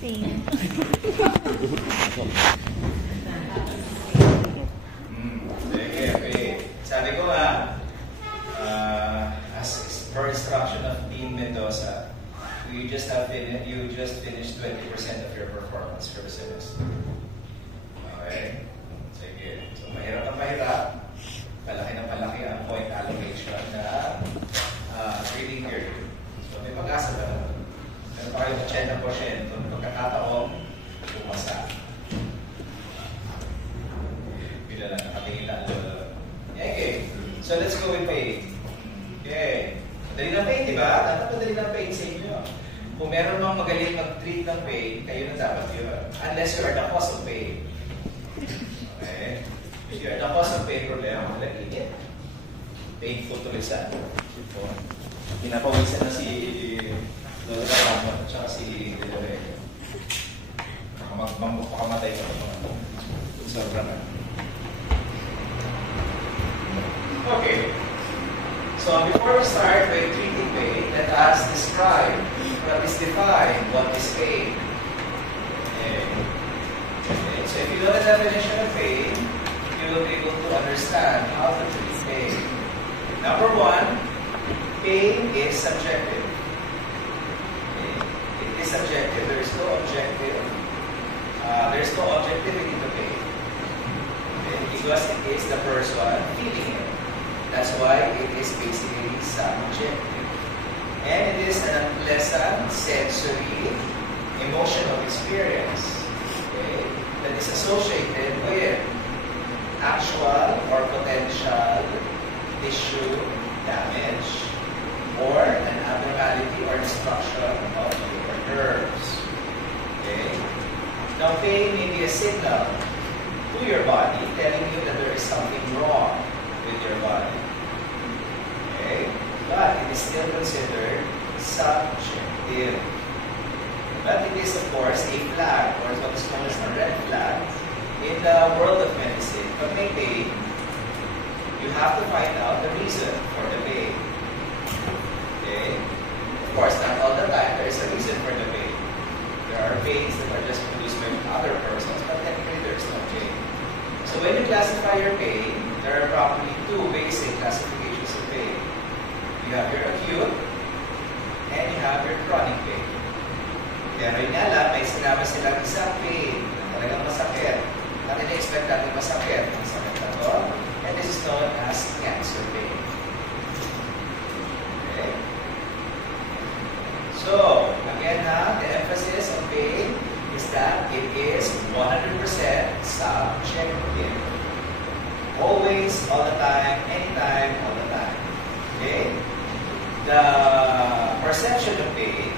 pain. Okay. Sabi ko nga, as per instruction of Dean Mendoza, you just finished 20% of your performance for the semester. Okay? Sige. So, mahirap ang mahirap. Palaki na palaki ang point allocation na reading period. So, may pag-asa na naman. Pero pa kayo 80% ng pagkakataong pumasa. Bila lang, nakatingin lang. Okay. So, let's go with pain. Okay. Madali ng pain, di ba? Dapat madali ng pain sa inyo. Kung meron mang magaling mag-treat ng pain, kayo na dapat yun. Unless you are the cause of pain. Okay? If you are the cause of pain, problema mo lang init. Painful tuloy sa pinapawisan na si Lola Ramon at saka si Delaware. Makamatay ka pa mga sobra na. Okay. So before we start with treating pain, let us describe define what is pain. Okay. So if you know the definition of pain, you will be able to understand how to treat pain. Number one, pain is subjective. Okay. It is subjective. There is no objective. There is no objectivity to pain. Okay. Because it is the person feeling it. That's why it is basically subjective. And it is an unpleasant sensory, emotional experience, okay, that is associated with actual or potential tissue damage or an abnormality or destruction of your nerves. Okay? Now, pain may be a signal to your body telling you that there is something wrong with your body. Okay? But it is still considered subjective. But it is, of course, a flag, or what is known as a red flag, in the world of medicine. Pag may pain, you have to find out the reason for the pain. Okay? Of course, not all the time there is a reason for the pain. There are pains that are just produced by other persons, but technically there is no pain. So when you classify your pain, there are probably two basic classifications of pain. You have your acute and you have your chronic pain. Pero yun nga lang, may sinama silang isang pain na talagang masakit. At ina-expect natin masakit. Ang sakit na to. And this is known as cancer pain. Okay? So, again the emphasis on pain is that it is 100% subjective. Always, all the time, anytime, all the time. Okay? The perception of pain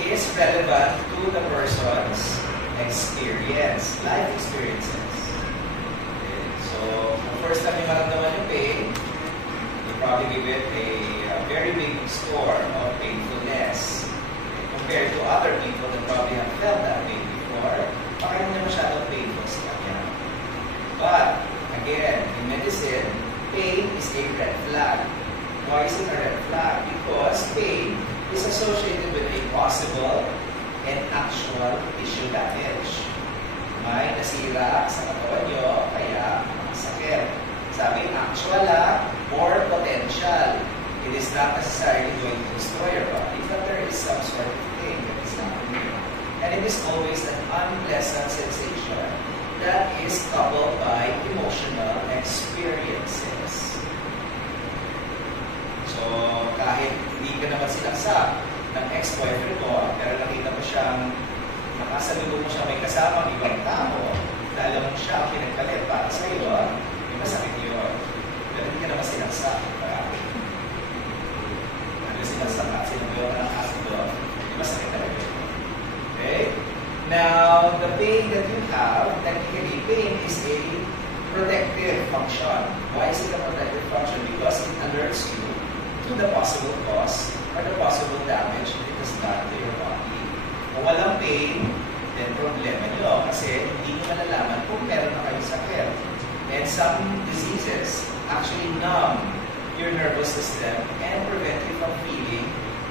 is relevant to the person's experience, life experiences. Okay? So, the first time you maramdaman yung pain, you probably give it a very big score of painfulness. Okay? Compared to other people that probably have felt that pain before, baka hindi na masyadong painful sa kanya. But, again, in medicine, pain is a red flag. Why is it a red flag? Because pain is associated with a possible and actual tissue damage. May nasira sa katawan nyo, kaya masakit. Sabi, actual or potential. It is not necessarily going to destroy your body, but there is some sort of thing that is happening. And it is always an unpleasant sensation that is coupled by emotional experiences. So, kahit hindi ka naman sinaksak ng ex-boyfriend mo, pero nakita mo siyang nakasalubong mo siya may kasamang ibang tao, dahil mo siya ang pinagpalit para sa iyo, may masakit yun. Pero hindi ka naman sinaksak. Ano sinaksak ka? Sinabayaw ka ng aso doon? May masakit talaga. Okay? Now, the pain that you have, technically, pain is a protective function. Why is it a protective function? Because it alerts you to the possible cause or the possible damage it has done to your body. Kung walang pain, then problema nyo kasi hindi nyo malalaman kung meron na kayong sakit. And some diseases actually numb your nervous system and prevent you from feeling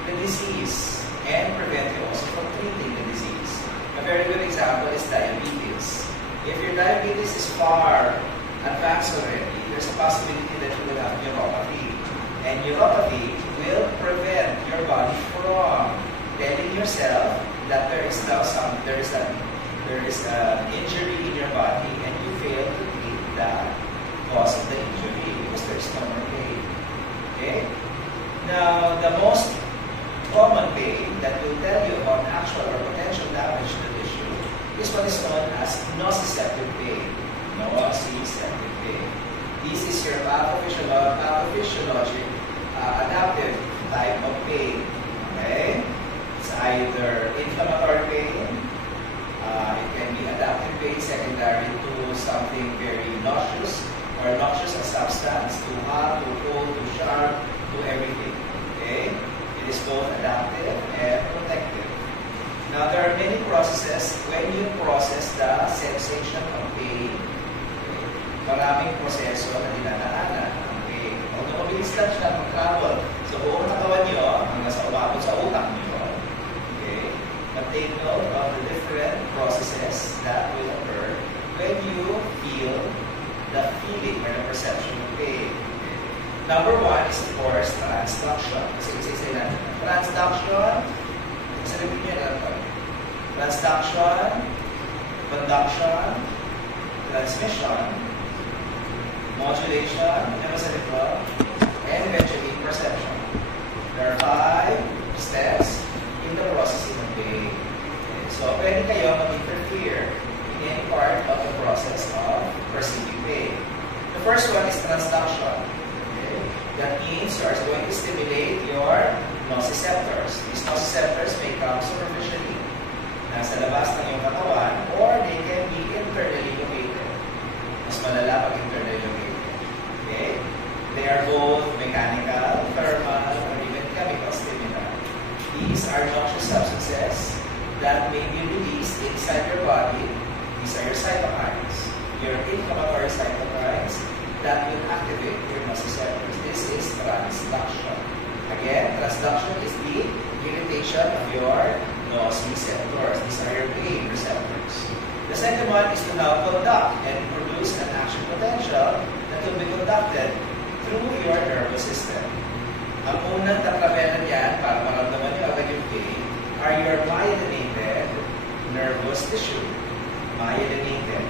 the disease and prevent you also from treating the disease. If your diabetes is far advanced already, there's a possibility that you will have neuropathy. And neuropathy will prevent your body from telling yourself that there is an injury in your body, and you fail to treat that cause of the injury because there is no more pain. Okay? Now, the most common pain that will tell you about actual or potential damage to the tissue is what is known as nociceptive pain. Nociceptive pain. This is your pathophysiologic adaptive type of pain. Okay? It's either inflammatory pain, it can be adaptive pain secondary to something very noxious, or noxious as substance, too hot, too cold, too sharp, too everything. Okay? It is both adaptive and protective. Now, there are many processes when you process the sensation of pain. Okay? Maraming proseso na dinadaanan ng pain. Although mabilis lang siya mag-travel sa buong katawan nyo, hanggang sa umabot sa utak nyo. Okay? But take note of the different processes that will occur when you feel the feeling or the perception of pain. Number one is, of course, transduction. Kasi isa-isa natin. Transduction, sabihin niya na ito. Transduction, conduction, transmission, modulation, and eventually perception. There are 5 steps in the processing of pain. Okay. So, pwede kayo mag-interfere in any part of the process of perceiving pain. The first one is transduction. Okay. That means you are going to stimulate your nociceptors. These nociceptors may come superficially, nasa labas ng iyong katawan, or they can be internally located. Mas malala pag internally located. Okay? They are both mechanical, thermal, or even chemical stimuli. These are noxious substances that may be released inside your body. These are your cytokines, your inflammatory cytokines that will activate your nociceptors. This is transduction. Again, transduction is the irritation of your nociceptors. These are your pain receptors. The second one is to now conduct and produce an action potential that will be conducted through your nervous system. Ang unang tatrabelan yan, para maramdaman nyo agad yung pain, are your myelinated nervous tissue. Myelinated.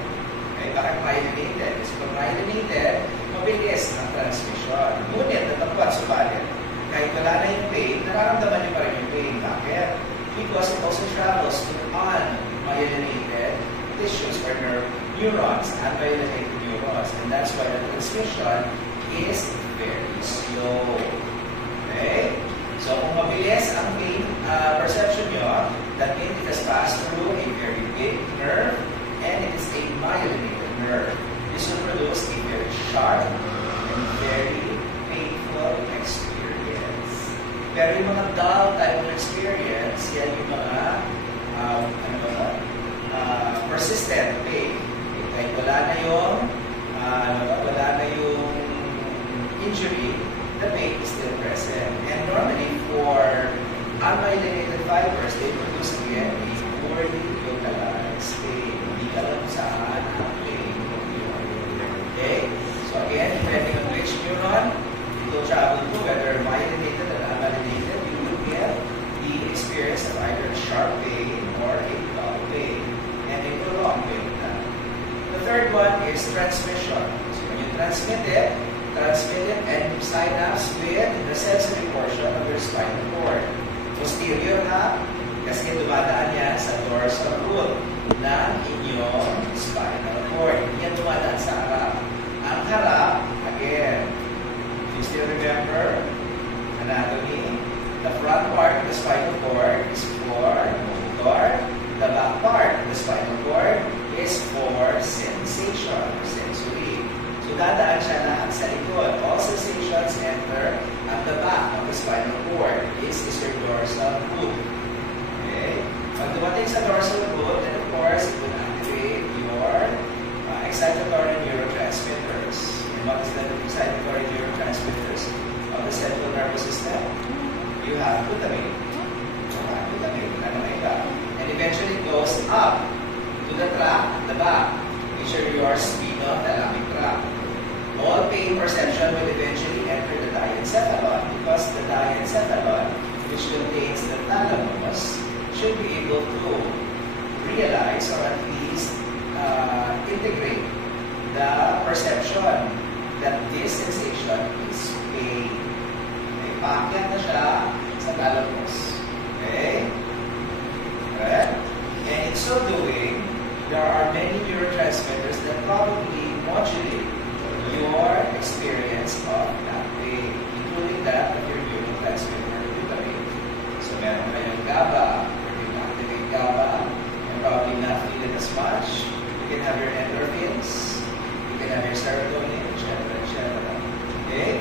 Okay, bakit myelinated? Kasi pag myelinated, mabilis ang transmission. Ngunit, natagpuan, subalit, kahit wala na yung pain, nararamdaman nyo pa rin yung pain. Bakit? Because it also travels to unmyelinated tissues or neurons, unmyelinated neurons. And that's why the transmission is very slow. Okay? So, kung mabilis ang pain perception nyo, that means it has passed through a very big nerve, and it is a myelinated nerve. This will produce a very sharp and very painful experience. Pero yung mga dull type of experience, yan yung mga persistent pain. Kahit wala na yung injury, the pain is still present. And normally, for unmyelinated fibers, they produce again a poorly localized pain. Hindi ka lang saan ang pain. Okay? So again, depending on which neuron it will travel to, whether myelinated or unmyelinated, you will get the experience of either sharp pain or a dull pain. And a prolonged pain. The third one is transmission. So when you transmit it and synapse with the sensory portion of your spinal cord. Posterior ha, kasi dumadaan yan sa dorsal root ng inyong spinal cord. Hindi yan dumadaan sa harap. Ang harap, again, if you still remember anatomy, the front part of the spinal cord is for motor, the back part of the spinal cord is for sensation, sensory. So, dadaan siya lahat sa likod. All sensations enter at the back of the spinal cord. This is your dorsal root. Okay? Pag dumating sa dorsal root, then of course, it will activate your excitatory neurotransmitters. And what is the excitatory neurotransmitters of the central nervous system? You have glutamate. And eventually it goes up to the tract at the back. picture your spinothalamic tract. All pain perception will eventually enter the diencephalon because the diencephalon, which contains the thalamus, should be able to realize or at least integrate the perception that this sensation is pain. Okay, paakyat na siya sa thalamus. Okay? Alright? And in so doing, there are many neurotransmitters that probably modulate your experience of that pain, including that of your neurotransmitter glutamate. So meron kayong GABA, or you activate GABA, and probably not feel it as much. You can have your endorphins, you can have your serotonin, etc. Okay?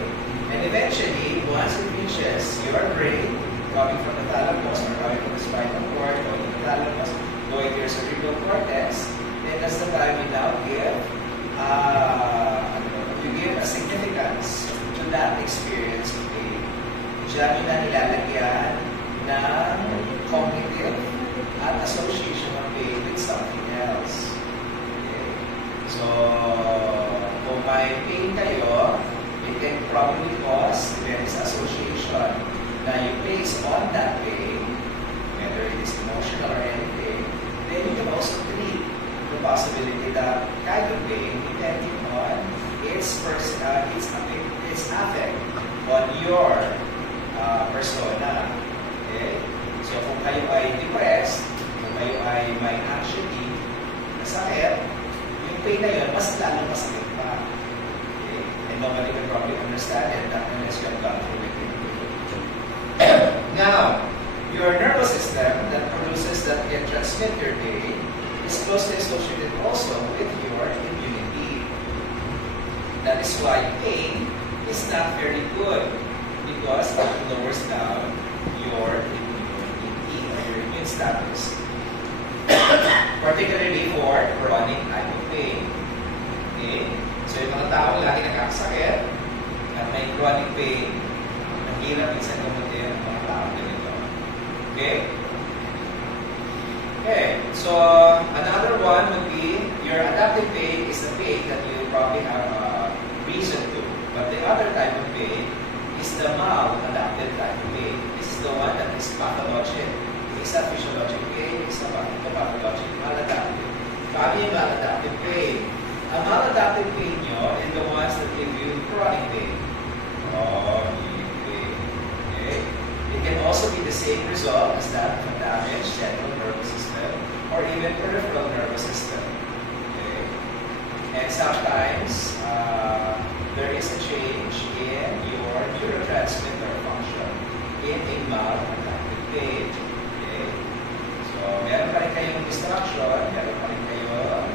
And eventually, once it reaches your brain, coming from the thalamus or coming from the spinal cord, going to the thalamus, going to your cerebral cortex, then that's the time we now give a significance to that experience of pain. Diyan yun na nilalagyan ng cognitive at association of pain with something else. Okay. So, kung may pain kayo, it can probably cause various association na you place on that pain, whether it is emotional or anything. Then you can also treat the possibility that kind of pain depending on its effect on your persona. Okay? So kung kayo ay depressed, kung kayo ay may anxiety, masakit, yung pain na yun, mas lalo masakit pa. Okay? And nobody can probably understand it unless you have gone through it. Now, your nervous system that produces that can transmit your pain is closely associated also with your immunity. That is why pain is not very good because it lowers down your immunity or your immune status. Particularly for chronic type of pain. Okay? So yung mga tao lagi nakakasakit at may chronic pain, mahirap minsan gumutin ang mga tao ganito. Okay? Okay, so another one would be your adaptive pain is the pain that you probably have a reason to. But the other type of pain is the mild adaptive type of pain. This is the one that is pathologic. It's a physiologic pain, it's a pathologic maladaptive. Paano yung maladaptive pain? Ang maladaptive pain nyo is the ones that give you chronic pain. Chronic pain. Okay? It can also be the same result as that of a damaged central nervous system or even peripheral nervous system. Okay? And sometimes there is a change in your neurotransmitter function in a mild adaptive pain. Okay? So, meron pa rin kayong destruction, meron pa rin kayong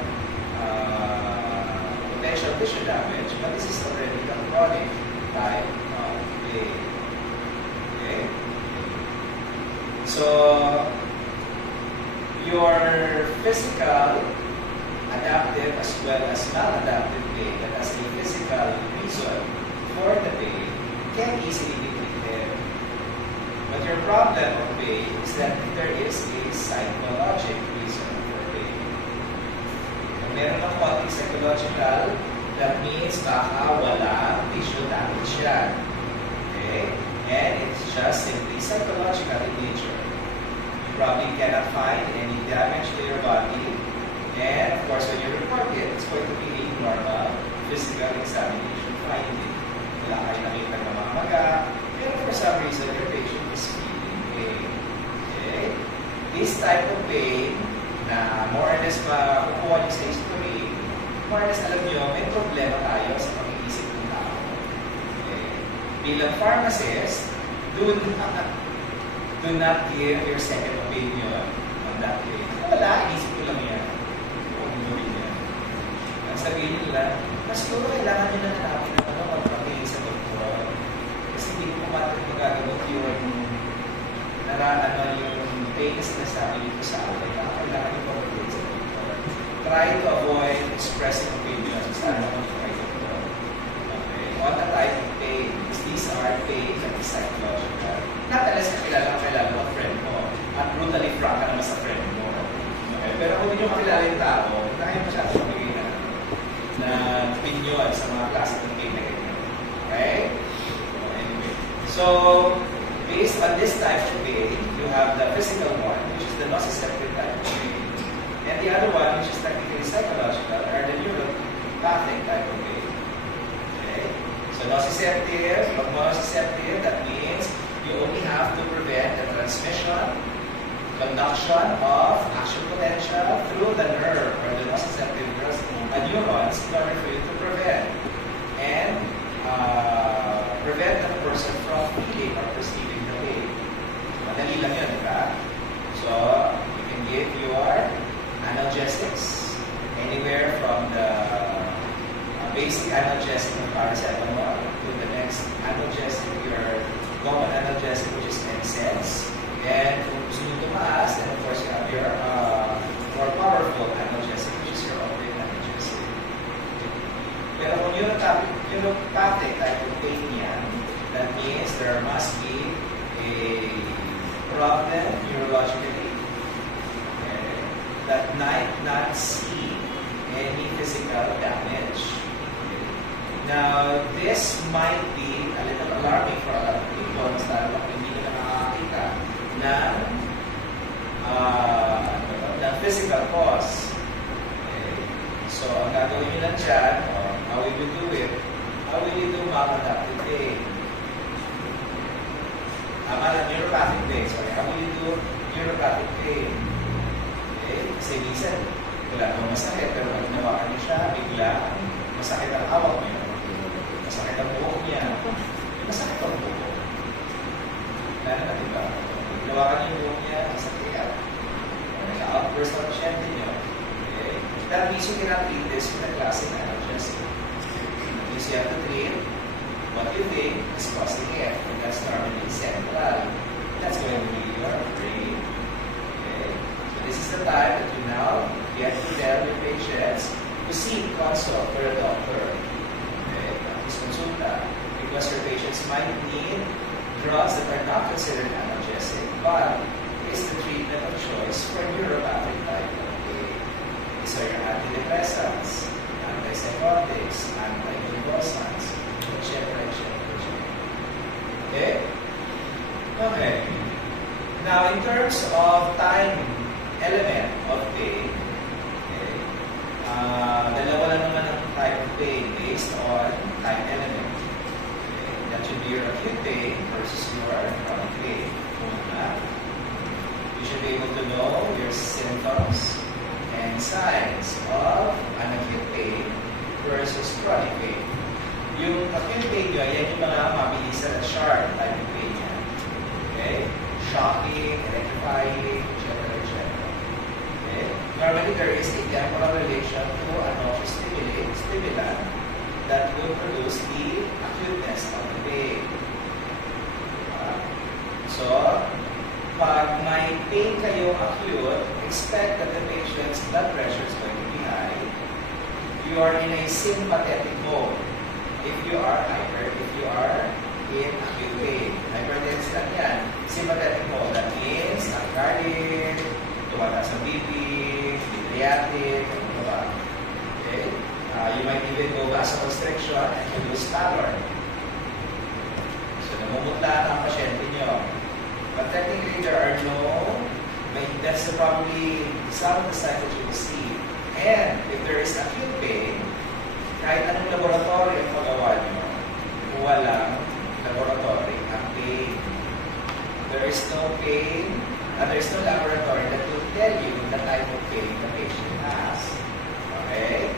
potential tissue damage, but this is already the chronic type of pain. Okay? So, your physical, adaptive as well as maladaptive pain that has a physical reason for the pain can easily be treated. But your problem of pain is that there is a psychological reason for pain. Kung meron ng konting psychological, that means baka walang visual damage yan. Okay? And it's just simply psychological in nature. You probably cannot find any damage to your body. And of course, when you report it, it's going to be a normal physical examination finding. Wala kayo nakita ng mga maga, pero for some reason, your patient is feeling pain. Okay? This type of pain na more or less makukuha niyo sa history, more or less alam niyo, may problema tayo sa pag-iisip ng tao. Okay? Bilang pharmacist, do not give your second opinion on that pain. Wala, inisip ko lang yan. Ang sabihin nila, mas siguro kailangan nyo na hanapin ng pagpapagin sa doktor. Kasi hindi ko pumatag magagamot yung yung pain na sinasabi dito sa akin. Kailangan nyo pagpapagin sa doktor. Try to avoid expressing opinions sa ano kay doktor. Okay. On the type of pain, because these are pain that is psychological. Not unless kakilala ng friend mo at brutally frank ka naman sa friend mo. Okay. Pero kung hindi nyo makilala yung tao, hindi na kayo masyadong magiging So, based on this type of pain, you have the physical one, which is the nociceptive type of pain. And the other one, which is technically psychological, are the neuropathic type of pain. Okay? So, nociceptive, that means you only have to prevent the transmission, conduction of action potential through the nerve or the nociceptive neurons in order for you to prevent and prevent the person from feeling or perceiving the pain. Madali lang yun, diba? So, you can give your analgesics anywhere from the basic analgesic ng paracetamol to the next analgesic, your common analgesic, which is NSAIDs. And kung gusto nyo tumaas, then of course you have your more powerful analgesic, which is your opioid analgesic. Pero kung neuropathic type of pain yan, that means there must be a problem neurologically that might not see any physical damage. Now, this might be a little alarming for a lot of people, lalo kung hindi nila makakakita ng physical cause. Okay. So, ang gagawin nyo lang dyan, how will you do it? How will you do maladaptive pain? Neuropathic pain, sorry. How will you do neuropathic pain? Okay. Kasi minsan, wala nang masakit, pero pag ginawakan niyo siya, bigla, masakit ang hawak niyo. Masakit ang buhok niya. Masakit ang buhok. Lalo na, diba? Ginawakan niyo yung buhok niya, masakit. Nag-outburst ang pasyente niyo. Okay? That means you cannot treat this with a classic analgesic. That means you have to treat what you think is causing it. And that's normally central. That's going to be your brain. Okay? So this is the time that you now get to tell your patients to seek consult for a doctor. Okay? Please consulta. Because your patients might need drugs that are not considered analgesic, but is the treatment of choice for neuropathic type of pain. These are your antidepressants, antipsychotics, anticonvulsants, etc. Okay? Okay. Now, in terms of time element of pain, okay, dalawa lang naman ang type of pain based on time element. Okay? That should be your acute pain versus your chronic pain. You should be able to know your symptoms and signs of an acute pain versus chronic pain. Yung acute pain nyo, yan yung mga mabilisan at sharp type of pain yan. Okay? Shocking, electrifying, etc. Okay? Normally, there is a temporal relation to a noxious stimulant that will produce the acuteness of the pain. So, pag may pain kayo acute, expect that the patient's blood pressure is going to be high. You are in a sympathetic mode. If you are in acute pain, hypertension lang yan. Sympathetic mode, that means tachycardic, tumataas ang BP, Adriatic, ano ba? Okay? You might even go vasoconstriction and you lose pallor. So, namumutla ang pasyente nyo. But technically, there are that's probably some of the signs that you will see. And if there is acute pain, kahit anong laboratory ang magawa nyo, walang laboratory ang pain. There is no pain, there is no laboratory that will tell you the type of pain the patient has. Okay?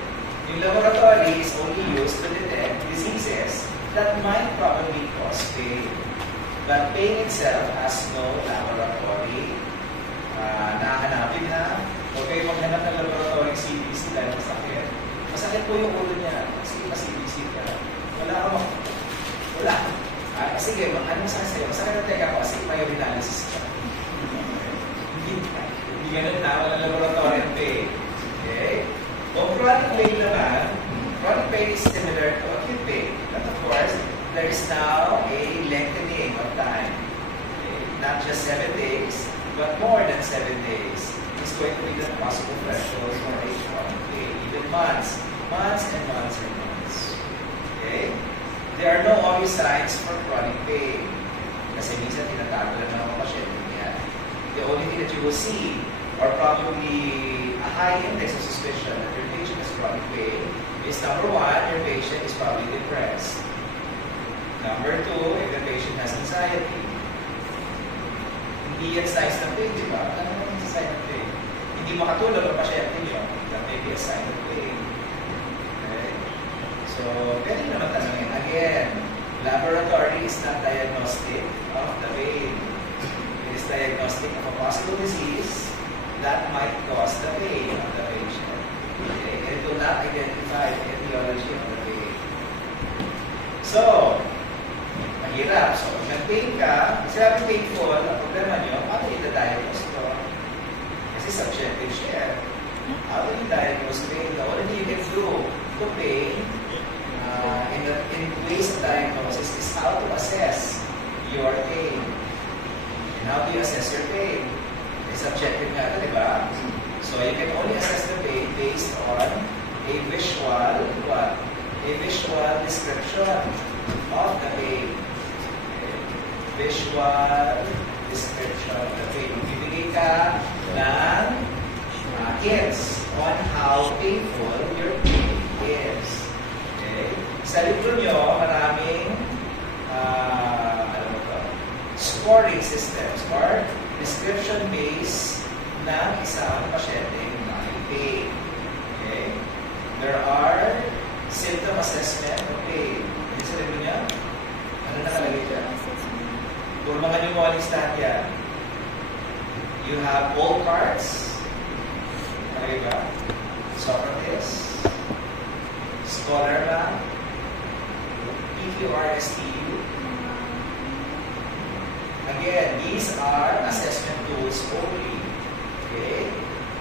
Yung laboratory is only used to detect diseases that might probably cause pain. But pain itself has no laboratory na hanapin na. Okay, maghanap ng laboratory CBC dahil masakit. Masakit po yung ulo niya. Sige, CBC ka. Wala. Sige, anong sakit sa'yo? Masakit ang teka ko. Sige, may urinalysis ka. Hindi ganun na. Walang laboratory ang pain. Okay? Kung chronic pain naman, chronic pain is similar to acute pain. But of course, there is now a lengthening of time. Okay? Not just 7 days, but more than 7 days. It's going to be the possible threshold for a chronic pain. Even months. Months and months and months. Okay? There are no obvious signs for chronic pain. Kasi minsan tinatago lang ng mga pasyente niya. The only thing that you will see, or probably a high index of suspicion that your patient has chronic pain, is number one, your patient is probably depressed. Number two, if the patient has anxiety. Hindi yan signs ng pain, di ba? Ano naman yung sign of pain? Hindi makatulog ang pasyente niyo. That may be a sign of pain. Okay? So, pwede naman tanongin. Again, laboratory is not diagnostic of the pain. It is diagnostic of a possible disease that might cause the pain of the patient. Okay? And it will not identify the etiology of the pain. So, mahirap. So, kung nag-pain ka, sinabi painful, ang problema nyo, paano i-diagnose ito? Kasi subjective siya. How do you diagnose pain? The only thing you can do to pain in ways of diagnosis is how to assess your pain. And how do you assess your pain? It's subjective nga ito, di ba? So, you can only assess the pain based on a visual, what? A visual description of the pain. Visual description of the pain. Bibigay ka ng hints on how painful your pain is. Okay? Sa libro nyo, maraming scoring systems or description-based ng isang pasyenteng may pain. Okay? There are symptom assessment of pain. Hindi sa libro niya? Ano nakalagay dyan? Puro mga mnemonics lahat yan. You have all cards. Okay ba? Socrates. Scholar lang. PQRSTU. Again, these are assessment tools only. Okay?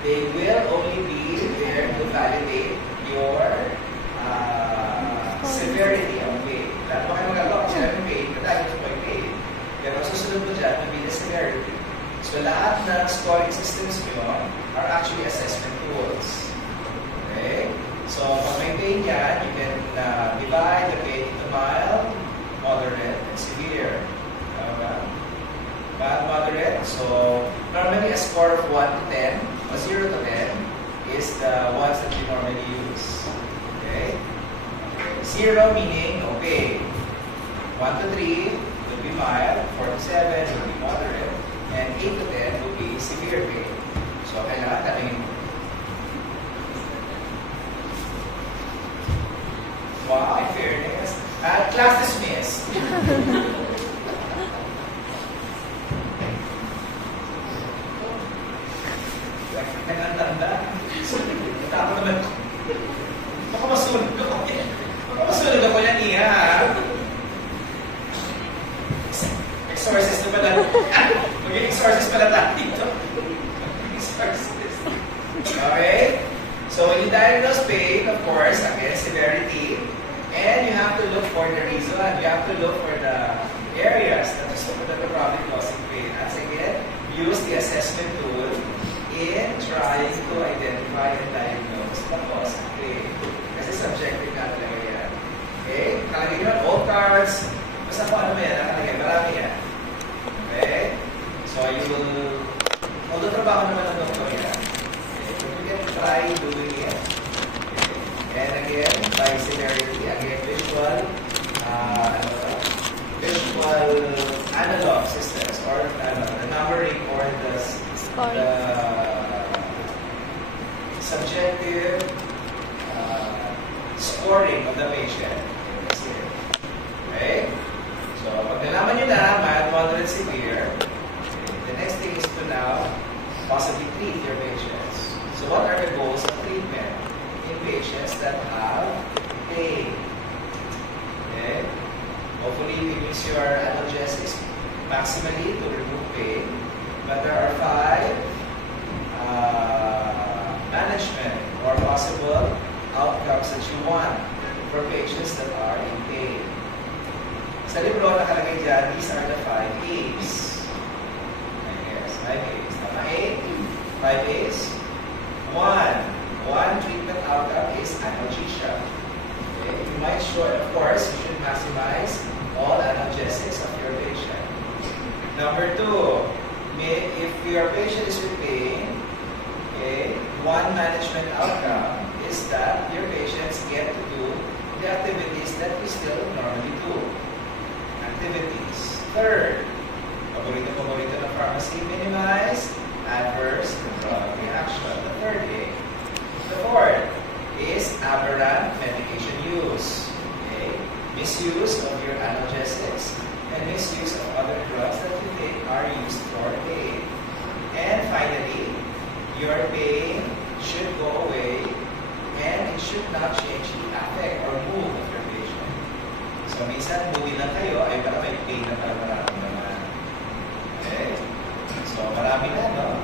They will only be there to validate your severity of pain. Lahat mo kayo magagawa kasi yung pain, matagos mo yung pain. Pero susunod mo dyan, will be the severity. So lahat ng scoring systems nyo are actually assessment tools. Okay? So pag may pain yan, you can divide the pain into mild, moderate, and severe. Mild, moderate. So normally a score of 1 to 10 or 0 to 10 is the ones that we normally use. Okay? 0 meaning no pain. 1 to 3 would be mild, 4 to 7 would be moderate, and 8 to 10 would be severe pain. So kailangan natin wow, in fairness. Class dismissed. Naganda. Tako naman. Baka masunog ako. Baka masunog ako yan niya. Exorcist na pala. Mag-exorcist pala tayo dito. Exorcist. Okay? So when you diagnose pain, of course, again, severity, and you have to look for the reason. You have to look for the areas that are probably causing pain. As again, use the assessment tool in trying to identify and diagnose the cause of pain. Kasi subjective na talaga yan. Okay? Nakalagay nyo, all cards, basta kung ano yan, nakalagay, marami yan. Okay? So you will, although trabaho naman ang doktor yan, okay, you can try doing it. Okay? And again, by severity, again, visual analog systems, or the numbering or the subjective scoring of the patient. Okay? So, pag nalaman nyo na, mild, moderate, severe, the next thing is to now possibly treat your patients. So, what are the goals of treatment in patients that have pain? Okay? Hopefully, you use your analgesics maximally to remove pain. But there are 5 management or possible outcomes that you want for patients that are in pain. Sa libro, nakalagay dyan, these are the 5 A's. I guess, 5 A's. Tama 8? 5 A's. 1 treatment outcome is analgesia. Okay? You might show, of course, you should maximize all analgesics of your patient. Number 2, if your patient is with pain, okay, one management outcome is that your patients get to do the activities that we still normally do. Activities. Third, paborito ng pharmacy, minimize adverse drug reaction. The third A. The fourth is aberrant medication use. Okay? Misuse of your analgesics and misuse of other drugs that you think are used for pain. And finally, your pain should go away and it should not change the affect or mood of your patient. So, minsan, moody lang kayo, ay para may pain na pala nararamdaman. Okay? So, marami na, no?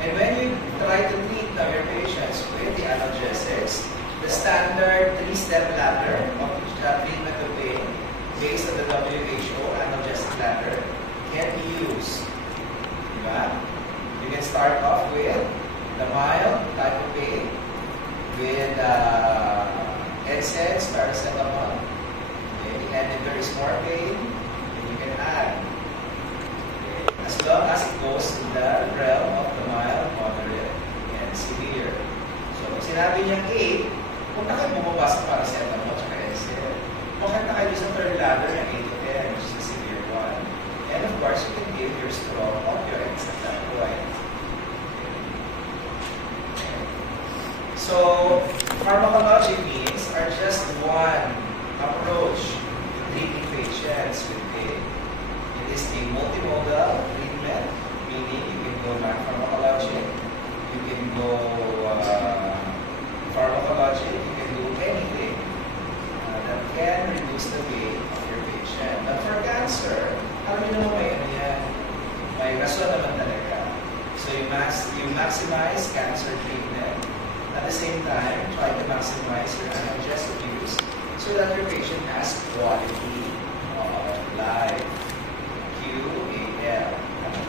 And when you try to treat now your patients with the analgesics, the standard 3-step ladder of treatment of pain based on the WHO analgesic ladder can be used. Diba? You can start off with the mild type of pain with NSAIDs, paracetamol. Okay? And if there is more pain, then you can add. Okay? As long as it goes to the realm of the mild, moderate, and severe. So, kung sinabi niya 8, huwag na kayo bumaba sa paracetamol at NSAID. Huwag na kayo sa third ladder ng 8 to 10, which is the severe one. And of course, you can give your strong opioids at that point. So, pharmacology means are just one approach to treating patients with pain. It is a multimodal treatment, meaning you can go non-pharmacologic, you can go pharmacologic, you can do anything that can reduce the pain of your patient. But for cancer, alam niyo naman may ano yan, may rason naman talaga. So you maximize cancer treatment. At the same time, try to maximize your analgesic use so that your patient has quality of life. QAL.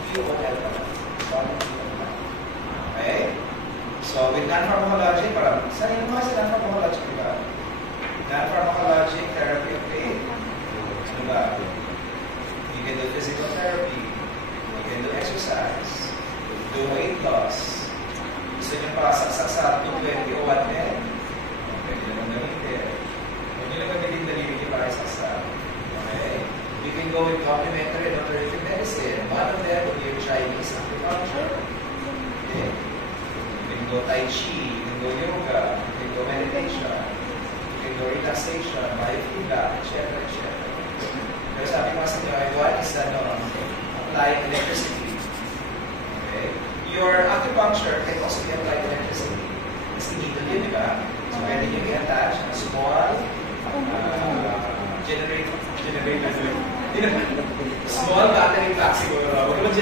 QOL. Quality of life. Okay? So, with non-pharmacologic, saan yung mga sa non-pharmacologic, diba? Non-pharmacologic therapy of pain. Diba? You can do physical therapy. You can do exercise. Do weight loss. Gusto nyo pakasaksak sa 220 o 110? Pwede naman gamitin. Huwag nyo lang gamitin dalili nyo para saksak. Okay? You can go with complementary and alternative medicine. One of them would be your Chinese acupuncture. Okay? You can go Tai Chi, you can go yoga, you can go meditation, you can go relaxation, biofeedback, etc. etc. Pero sabi ko sa inyo, one is apply electricity. Okay? Your acupuncture can also be applied electricity. It's needle yun, di ba? So, pwede nyo i-attach a small generator. Small battery pack siguro. Huwag naman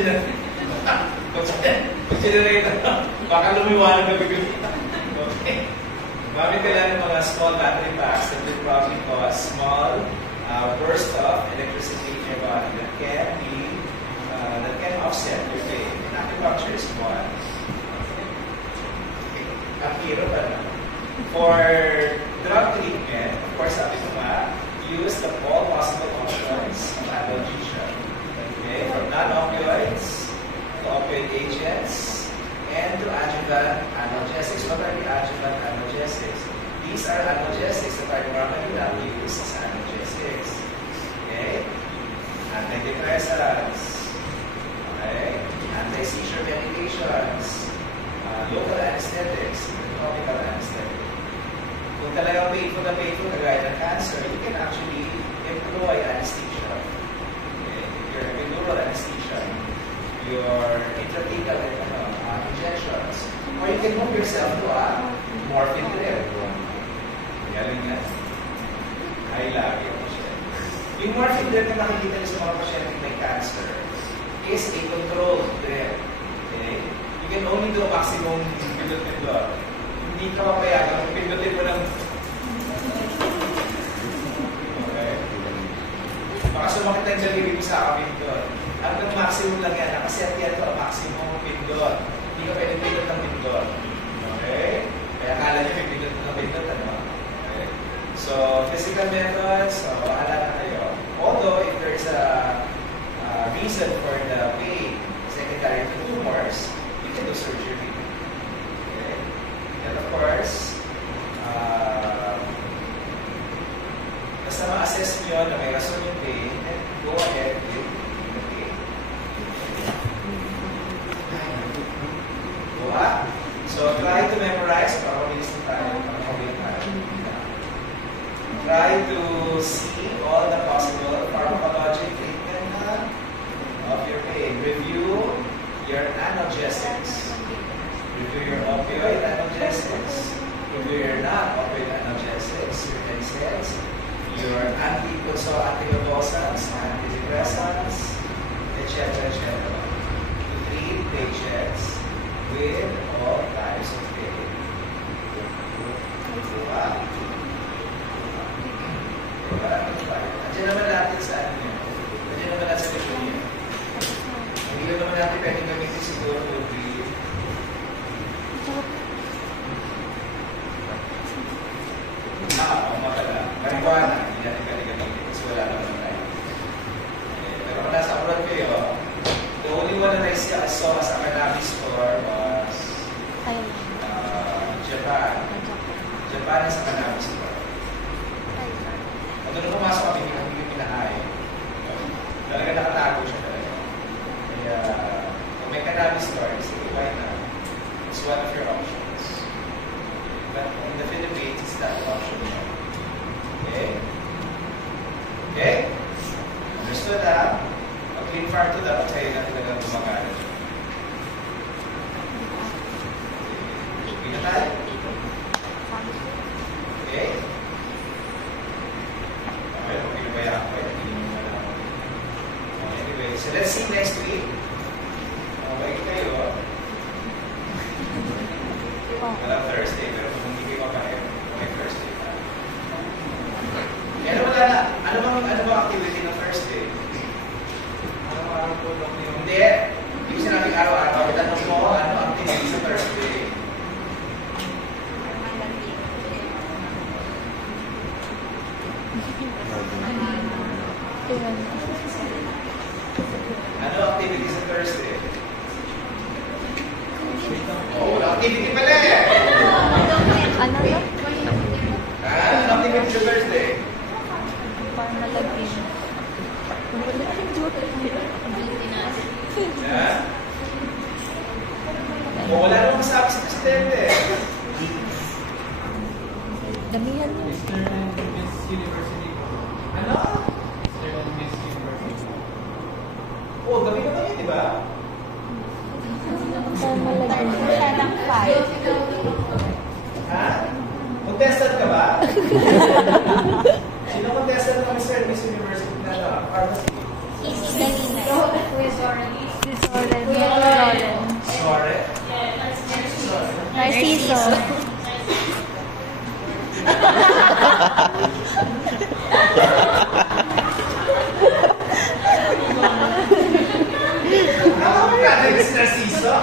generator. Baka lumiwanag na bigla. Okay. Gamit ka lang ng mga small battery packs that will probably cause small burst of electricity in your body that can offset your pain. Acupuncture is one. Ang hirap na. For drug treatment, of course, sabi ko nga, use the all possible options of analgesia. Okay? From non-opioids to opioid agents and to adjuvant analgesics. What are the adjuvant analgesics? These are analgesics that are normally not used as analgesics. Okay? Antidepressants. Okay? Anti-seizure medications, local anesthetics, topical anesthetic. Kung talagang painful, kagaya ng cancer, you can actually employ anesthesia. Okay? Your epidural anesthesia, your intrathecal injections, or you can hook yourself to a morphine drip. Galing na. Ay, lagi ako siya. Yung morphine drip na nakikita niyo sa mga pasyente may cancer, is a controlled drip. Okay? You can only do a maximum pindot-pindot. Hindi ka mapayagan kung pindutin mo ng... Okay? Baka sumakit ang daliri mo sa kapindot. Hanggang maximum lang yan. Nakaset yan ito ang maximum pindot. Hindi ka pwede pindot ng pindot. Okay? Kaya akala nyo may pindot ng pindot. Ano? Okay? So, physical methods, bahala na kayo. Although, if there is a reason ba? So, try to memorize. Para mabilis na tayo. Para mabilis tayo. Try to see all the possible pharmacologic treatment of your pain. Review your analgesics. Review your opioid analgesics. Review your non-opioid analgesics, your NSAIDs, your anticonvulsants, antidepressants, etc., etc. To treat patients with all types of pain. Diba? Andiyan naman natin sa ano yun. Andiyan naman natin sa mission yun. Hindi naman natin pwedeng gamitin siguro yung breathe. Makala. Marijuana. Hindi natin pwedeng gamitin kasi wala naman tayo. Pero kung nasa abroad kayo, the only one that I saw as a cannabis store was Japan. Japan is a cannabis store. Doon pumasok kami, hindi kami pinakain. Talaga nakatago siya talaga. Kaya, kung may cannabis store, sige, why not? It's one of your options. But in the Philippines, it's not an option. Okay? Okay? Understood, ha? Pag clean farm to dapat sa'yo na talagang gumagana. Okay na tayo? Okay? Anyway, so let's see next week. Okay kayo. Walang Thursday, pero kung hindi kayo makain, may Thursday na. Ano wala na? Ano bang activity ng Thursday? Araw-araw po lang yung... Hindi. Hindi sinabing araw-araw. Tanong mo, ano activity sa Thursday? Ano activity sa Thursday? Oh, wala activity pala eh! Ano na? Ano activity sa Thursday? Parang nalagin. Ha? Oh, wala namang sabi sa presidente. Damihan mo. Mr. and Miss University. Ano? Mr. and Miss University. Oh, gabi naman yun, di ba? Parang nalagin. Siya ng 5. Ha? Contestant ka ba? Sino contestant ka, Mr. and Miss University na pharmacy? Sorry? Narciso. Magkakalit si Narciso?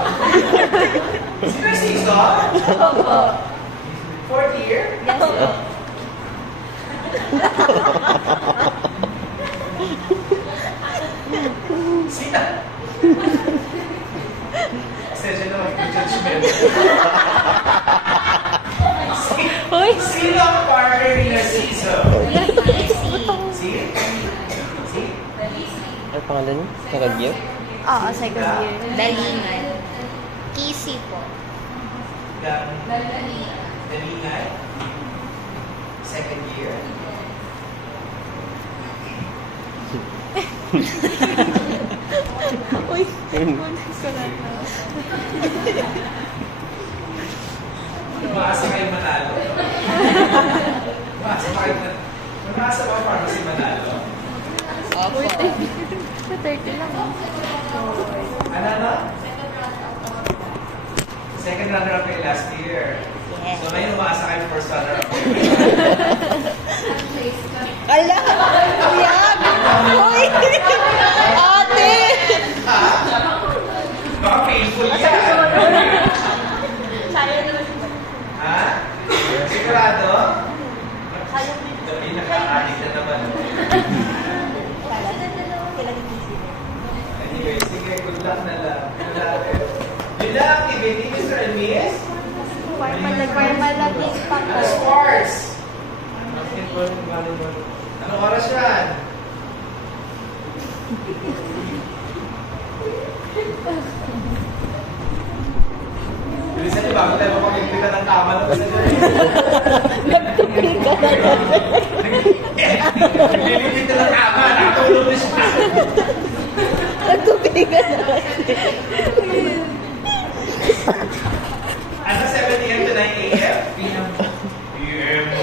Si Narciso? Opo. 4th year? Yes po. Sino? Pasensya na mag-judgment. Uy! Sino ang partner ni Narciso? Si? Ano pangalan niyo? Second year? Oo, second year. Dalingan. Kisi po. Dalingay? Second year? Uy! Kunin ko lang na. Umaasa kayo manalo? Umaasa kayo manalo? Umaasa ba para si manalo? Opo. 30 lang. Ano na? Second runner-up kayo last year. Yes. So ngayon umaasa kayo first runner-up. Ala! Kuya! Uy! Ate! Ha? Baka painful yan. Ha? Sigurado? The pinaka-addict na naman. Anyway, sige, good luck na lang. Yun lang activity, Mr. and Miss? Malaging pa Ano sports? Basketball and volleyball. Anong oras yan? Bilisan niyo, bago tayo mapagpipita ng tama na kasi Nagtupi ka na kasi. Nililipit na ng tama, nakatulog na siya. Nagtupi ka na kasi. Asa 7 a.m. to 9 a.m.? PM. PM mo.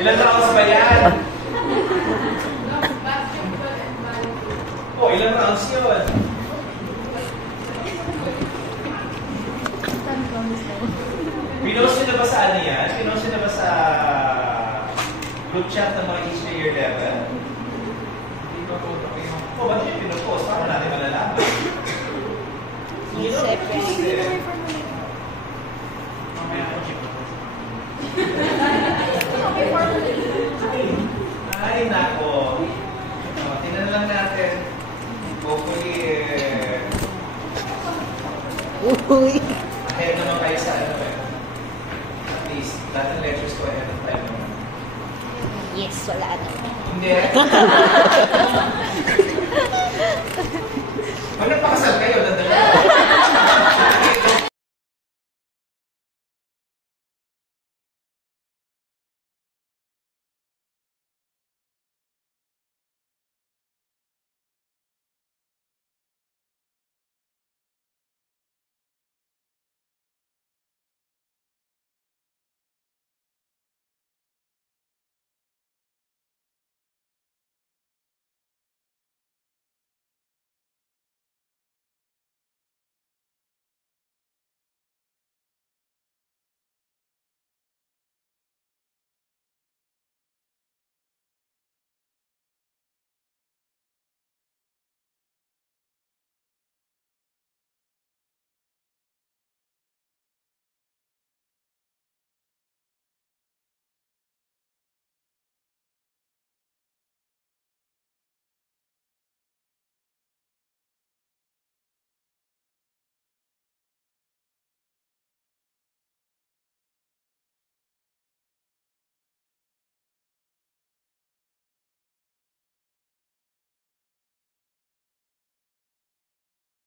Ilan rounds ba yan? Oh, ilang rounds yun? Pinost nyo na ba sa ano yan? Pinost nyo na ba sa group chat ng mga each year level? Hindi pa po okay. Oh, ba't nyo pinost? Paano natin malalaman? Isip yan. Mamaya ako check ako. Ay, nako. Tingnan lang natin. Hopefully, Uy. ahead naman kayo sa ano eh. At least, lahat ng lectures ko ahead of time naman. Yes, wala naman. Hindi.